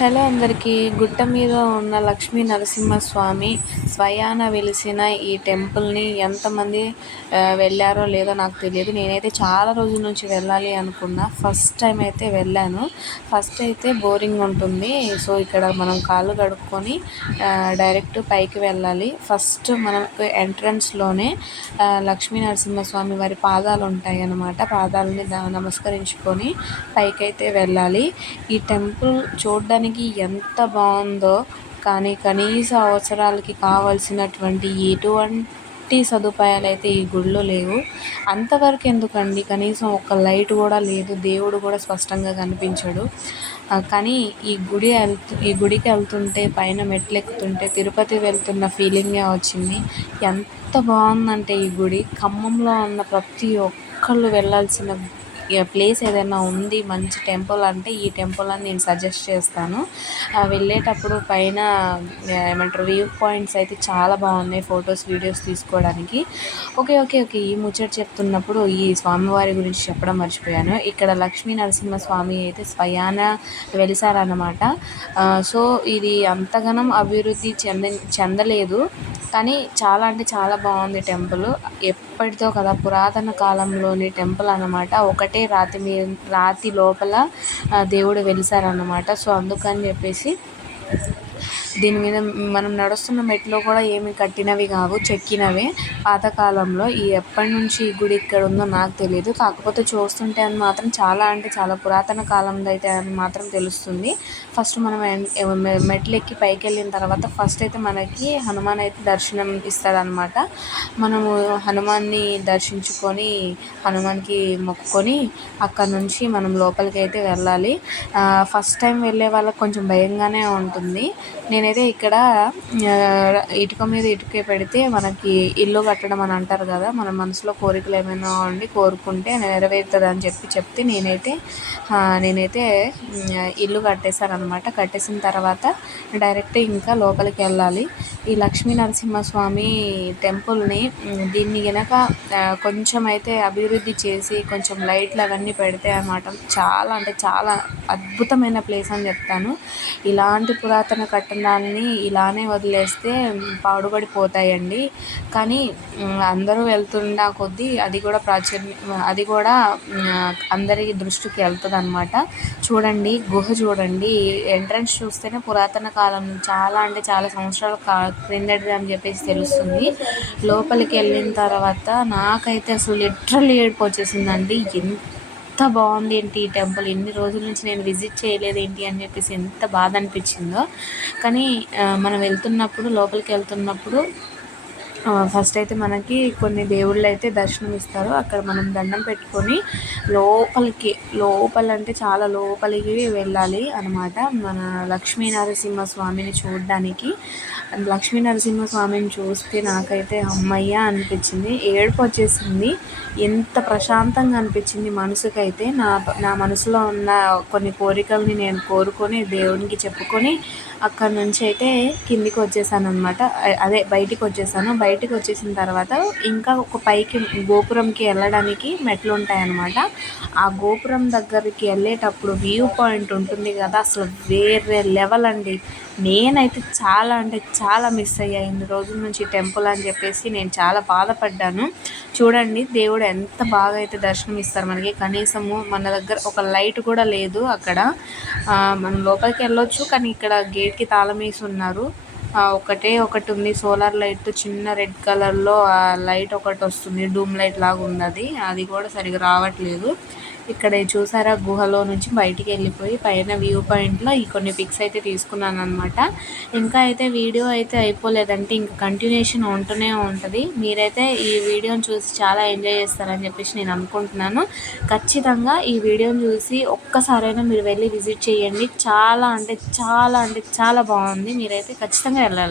Hello అందరికీ. గుట్ట మీద ఉన్న లక్ష్మీ నరసింహస్వామి స్వయాన వెలిసిన ఈ టెంపుల్ని ఎంతమంది వెళ్ళారో లేదో నాకు తెలియదు. నేనైతే చాలా రోజుల నుంచి వెళ్ళాలి అనుకున్నా. ఫస్ట్ టైం అయితే వెళ్ళాను. ఫస్ట్ అయితే బోరింగ్ ఉంటుంది. సో ఇక్కడ మనం కాళ్ళు కడుక్కొని డైరెక్ట్ పైకి వెళ్ళాలి. ఫస్ట్ మనకు ఎంట్రన్స్లోనే లక్ష్మీ నరసింహస్వామి వారి పాదాలు ఉంటాయి అన్నమాట. పాదాలని నమస్కరించుకొని పైకైతే వెళ్ళాలి. ఈ టెంపుల్ చూడడానికి ఎంత బాగుందో కానీ కనీస అవసరాలకి కావలసినటువంటి ఎటువంటి సదుపాయాలు అయితే ఈ గుడిలో లేవు. అంతవరకు ఎందుకండి? కనీసం ఒక లైట్ కూడా లేదు. దేవుడు కూడా స్పష్టంగా కనిపించడు. కానీ ఈ గుడి వెళ్తు ఈ గుడికి వెళ్తుంటే పైన మెట్లు ఎక్కుతుంటే తిరుపతి వెళ్తున్న ఫీలింగే వచ్చింది. ఎంత బాగుందంటే ఈ గుడి. ఖమ్మంలో ఉన్న ప్రతి ఒక్కళ్ళు వెళ్ళాల్సిన ప్లేస్ ఏదైనా ఉంది మంచి టెంపుల్ అంటే ఈ టెంపుల్ అని నేను సజెస్ట్ చేస్తాను. వెళ్ళేటప్పుడు పైన ఏమంటారు వ్యూ పాయింట్స్ అయితే చాలా బాగున్నాయి ఫొటోస్ వీడియోస్ తీసుకోవడానికి. ఓకే ఓకే ఓకే ఈ ముచ్చట చెప్తున్నప్పుడు ఈ స్వామివారి గురించి చెప్పడం మర్చిపోయాను. ఇక్కడ లక్ష్మీ నరసింహ స్వామి అయితే స్వయాన వెలిసారన్నమాట. సో ఇది అంతగనం అభివృద్ధి చెంద చెందలేదు. కానీ చాలా అంటే చాలా బాగుంది టెంపుల్. ఎప్పటిదో కదా పురాతన కాలంలోని టెంపుల్ అనమాట ఒకటే రాతి మీ రాతి లోపల దేవుడు వెలిసారనమాట సో అందుకని చెప్పేసి దీని మీద మనం నడుస్తున్న మెట్లు కూడా ఏమి కట్టినవి కావు చెక్కినవే. పాతకాలంలో ఈ ఎప్పటి నుంచి ఈ గుడి ఇక్కడ ఉందో నాకు తెలియదు కాకపోతే చూస్తుంటే అని మాత్రం చాలా అంటే చాలా పురాతన కాలంలో అయితే అని మాత్రం తెలుస్తుంది. ఫస్ట్ మనం మెట్లు ఎక్కి పైకి వెళ్ళిన తర్వాత ఫస్ట్ అయితే మనకి హనుమాన్ అయితే దర్శనం ఇస్తాడనమాట. మనము హనుమాన్ని దర్శించుకొని హనుమాన్కి మొక్కుకొని అక్కడ నుంచి మనం లోపలికి అయితే వెళ్ళాలి. ఫస్ట్ టైం వెళ్ళే వాళ్ళకి కొంచెం భయంగానే ఉంటుంది. నేను అయితే ఇక్కడ ఇటుక మీద ఇటుక పెడితే మనకి ఇల్లు కట్టడం అని అంటారు కదా మన మనసులో కోరికలు ఏమైనా ఉండి కోరుకుంటే నెరవేరుతుంది అని చెప్పి చెప్తే నేనైతే నేనైతే ఇల్లు కట్టేశాను అనమాట కట్టేసిన తర్వాత డైరెక్ట్ ఇంకా లోపలికి వెళ్ళాలి. ఈ లక్ష్మీ నరసింహస్వామి టెంపుల్ని దీన్ని గనక కొంచెం అయితే అభివృద్ధి చేసి కొంచెం లైట్లు అవన్నీ పెడితే అన్నమాట. చాలా అంటే చాలా అద్భుతమైన ప్లేస్ అని చెప్తాను. ఇలాంటి పురాతన కట్టడాలని ఇలానే వదిలేస్తే పాడుబడిపోతాయండి. కానీ అందరూ వెళ్తున్న కొద్దీ అది కూడా ప్రాచుర్యం అది కూడా అందరి దృష్టికి వెళ్తుంది అనమాట చూడండి గుహ చూడండి. ఎంట్రన్స్ చూస్తేనే పురాతన కాలం చాలా అంటే చాలా సంవత్సరాల కా క్రిందటిది అని చెప్పేసి తెలుస్తుంది. లోపలికి వెళ్ళిన తర్వాత నాకైతే అసలు లిటరల్లీ ఏడుపు వచ్చేసిందండి. ఎంత బాగుంది ఏంటి ఈ టెంపుల్? ఎన్ని రోజుల నుంచి నేను విజిట్ చేయలేదు ఏంటి అని చెప్పేసి ఎంత బాధ అనిపించిందో. కానీ మనం వెళ్తున్నప్పుడు లోపలికి వెళ్తున్నప్పుడు ఫస్ట్ అయితే మనకి కొన్ని దేవుళ్ళు అయితే దర్శనం ఇస్తారు అక్కడ మనం దండం పెట్టుకొని లోపలికి లోపల అంటే చాలా లోపలికి వెళ్ళాలి అనమాట మన లక్ష్మీ నరసింహ స్వామిని చూడడానికి. లక్ష్మీ నరసింహ స్వామిని చూస్తే నాకైతే అమ్మయ్య అనిపించింది. ఏడుపు వచ్చేసింది ఎంత ప్రశాంతంగా అనిపించింది మనసుకైతే. నా నా మనసులో ఉన్న కొన్ని కోరికల్ని నేను కోరుకొని దేవునికి చెప్పుకొని అక్కడ నుంచి అయితే కిందికి వచ్చేసాను అనమాట అదే బయటికి వచ్చేసాను బయటకు వచ్చేసిన తర్వాత ఇంకా ఒక పైకి గోపురంకి వెళ్ళడానికి మెట్లు ఉంటాయన్నమాట. ఆ గోపురం దగ్గరికి వెళ్ళేటప్పుడు వ్యూ పాయింట్ ఉంటుంది కదా అసలు వేరే లెవెల్ అండి. నేనైతే చాలా అంటే చాలా మిస్ అయ్యా ఇన్ని రోజుల నుంచి టెంపుల్ అని చెప్పేసి నేను చాలా బాధపడ్డాను. చూడండి దేవుడు ఎంత బాగా అయితే దర్శనం ఇస్తారు మనకి. కనీసము మన దగ్గర ఒక లైట్ కూడా లేదు అక్కడ. మనం లోపలికి వెళ్ళొచ్చు కానీ ఇక్కడ గేట్కి తాళం వేసి ఉన్నారు. ఒకటే ఒకటి ఉంది. సోలార్ లైట్ చిన్న రెడ్ కలర్లో లైట్ ఒకటి వస్తుంది. డూమ్ లైట్ లాగా ఉన్నది అది కూడా సరిగా రావట్లేదు. ఇక్కడ చూసారా గుహలో నుంచి బయటికి వెళ్ళిపోయి పైన వ్యూ పాయింట్లో ఈ కొన్ని పిక్స్ అయితే తీసుకున్నాను అనమాట ఇంకా అయితే వీడియో అయితే అయిపోలేదంటే ఇంకా కంటిన్యూషన్ ఉంటూనే ఉంటుంది. మీరైతే ఈ వీడియోని చూసి చాలా ఎంజాయ్ చేస్తారని చెప్పేసి నేను అనుకుంటున్నాను. ఖచ్చితంగా ఈ వీడియోని చూసి ఒక్కసారైనా మీరు వెళ్ళి విజిట్ చేయండి. చాలా అంటే చాలా అంటే చాలా బాగుంది. మీరైతే ఖచ్చితంగా వెళ్ళాలి.